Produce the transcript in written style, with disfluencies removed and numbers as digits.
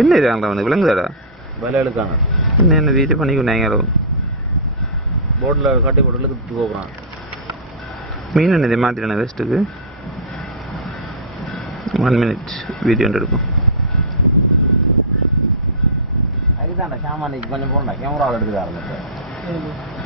என்ன இருக்காங்களா விளங்குதாடா விலை எடுக்காங்க என்ன வீட்டு பண்ணிக்கொண்டாங்க போட்டில் காட்டி போட்டில் குத்து போகிறான் மீன் என்னது மாற்றிட்டானே வெஸ்ட்டுக்கு 1 minute வீடியோ எடுக்கும் அதுதான்டா சாமானிக்கு கொஞ்சம் போகிறேன்டா கேமராவில் எடுத்துக்க ஆரம்பிச்சேன்